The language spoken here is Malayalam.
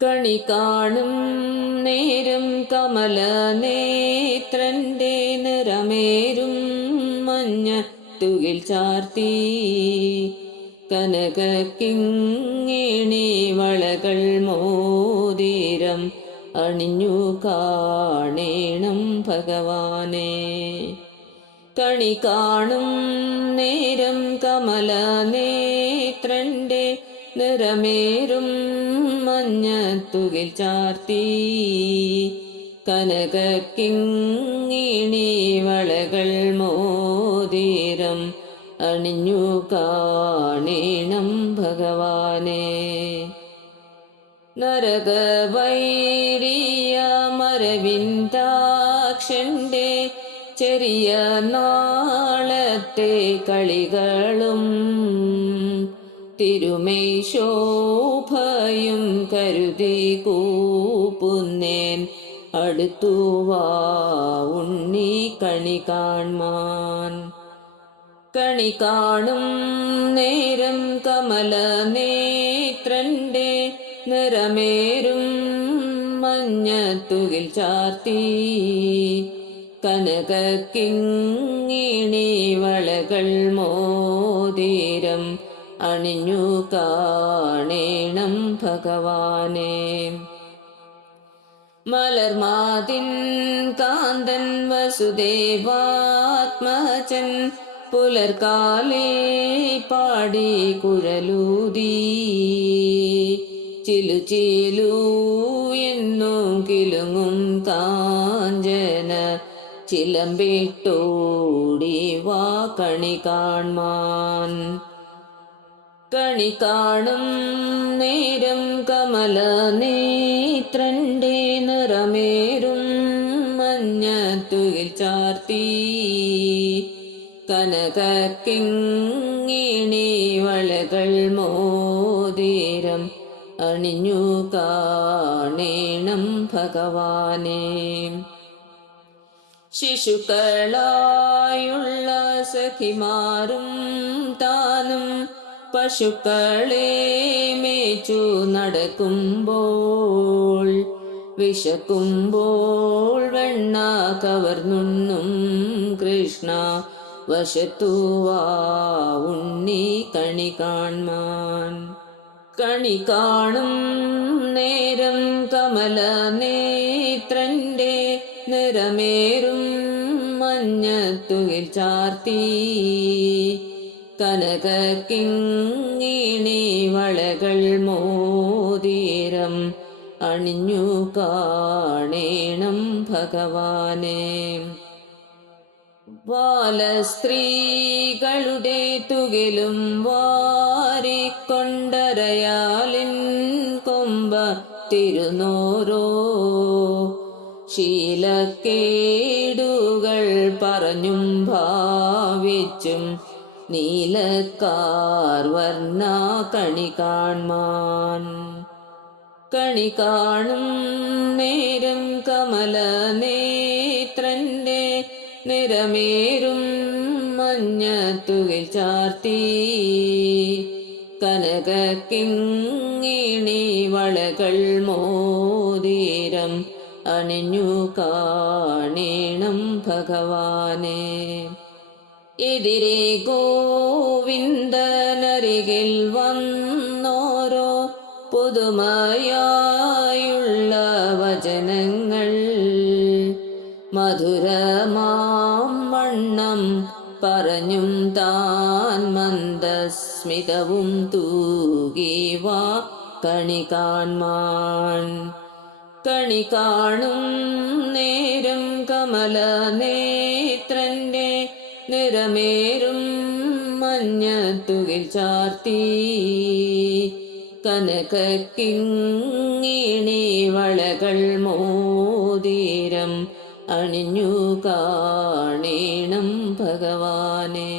കണി കാണും നേരം കമലനേത്രന്റെ നിറമേരും മഞ്ഞ തുകിൽ ചാർത്തി കനകക്കിങ്ങിണി വളകൾ മോതിരം അണിഞ്ഞു കാണേണം ഭഗവാനെ. കണി കാണും നേരം കമലനേത്രന്റെ നിറമേരും മഞ്ഞത്തുകിൽ ചാർത്തി കനകക്കിങ്ങിണി വളകൾ മോതിരം അണിഞ്ഞു കാണേണം ഭഗവാനെ. നരകവൈരിയ മരവിന്ദാക്ഷന്റെ ചെറിയ നാളത്തെ കളികളും തിരുമൈ ശോഭയും കരുതി കൂപ്പുന്നേൻ അടുത്തുവാ ഉണ്ണി കണി കാൺമാൻ. കണി കാണും നേരം കമലനേത്രന്റെ നിറമേരും മഞ്ഞത്തുകിൽ ചാർത്തി കനകക്കിങ്ങിണി വളകൾ മോതിരം അണിഞ്ഞു കാണേണം ഭഗവാനെ. മലർമാതിൻ കാന്തൻ വസുദേവാത്മജൻ പുലർക്കാലേ പാടി കുഴലൂതി ചിലു ചിലു എന്നും കിലുങ്ങും കാഞ്ചന ചിലമ്പിട്ടോടി വാ കണി കാൺമാൻ. കണി കാണും നേരം കമലനേത്രന്റെ നിറമേരും മഞ്ഞത്തുകിൽ ചാർത്തി കനകക്കിങ്ങിണി വളകൾ മോതിരം അണിഞ്ഞു കാണേണം ഭഗവാനെ. ശിശുക്കളായുള്ള സഖിമാരും താനും പശുക്കളെ മേച്ചു നടക്കുമ്പോൾ വിശക്കുമ്പോൾ വെണ്ണ കവർന്നുണ്ണും കൃഷ്ണ വശത്തുവാ ഉണ്ണി കണി കാൺമാൻ. കണി കാണും നേരം കമലനേത്രന്റെ നിറമേരും മഞ്ഞത്തുകിൽ ചാർത്തി കനകക്കിങ്ങിണി വളകൾ മോതിരം അണിഞ്ഞു കാണേണം ഭഗവാനെ. ബാലസ്ത്രീകളുടെ തുകിലും വാരിക്കൊണ്ടരയാലിൻ കൊമ്പ തിരുനോരോ ശീലക്കേടുകൾ പറഞ്ഞും ഭാവിച്ചും നീലക്കാർ വർണ്ണ കണി കാൺമാൻ. കണി കാണും നേരം കമലനേത്രന്റെ നിറമേരും മഞ്ഞത്തുകിൽ ചാർത്തി കനകക്കിങ്ങിണി വളകൾ മോതിരം അണിഞ്ഞു കാണേണം ഭഗവാനെ. എതിരെ ഗോവിന്ദനരികിൽ വന്നോരോ പുതുമയായുള്ള വചനങ്ങൾ മധുരമാം വണ്ണം പറഞ്ഞും താൻ മന്ദസ്മിതവും തൂകിവാ കണി കാൺമാൻ. കണി കാണും നേരം കമലനേത്രന്റെ നിറമേരും മഞ്ഞത്തുകിൽ ചാർത്തി കനകക്കിങ്ങിണി വളകൾ മോതിരം അണിഞ്ഞു കാണേണം ഭഗവാനെ.